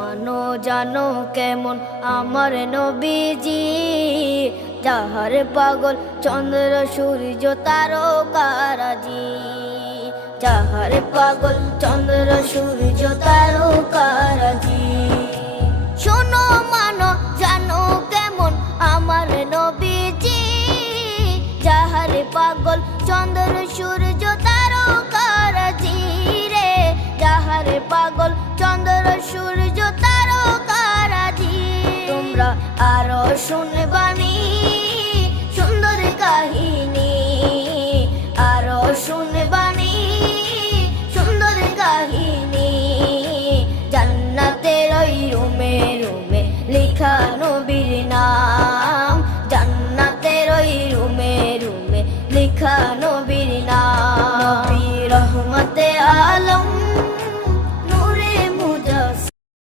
মানো জানো কেমন আমার নবীজি, যাহার পাগল চন্দ্র সূর্য তারকারাজি, যাহার পাগল চন্দ্র সূর্য তারকারাজি। শোনো মানো জানো কেমন আমার নবীজি, যাহার পাগল চন্দ্র সূর্য তারকারাজি রে, যাহার পাগল চন্দ্র সূর্য তারকারাজি। তোমরা আরো শুনে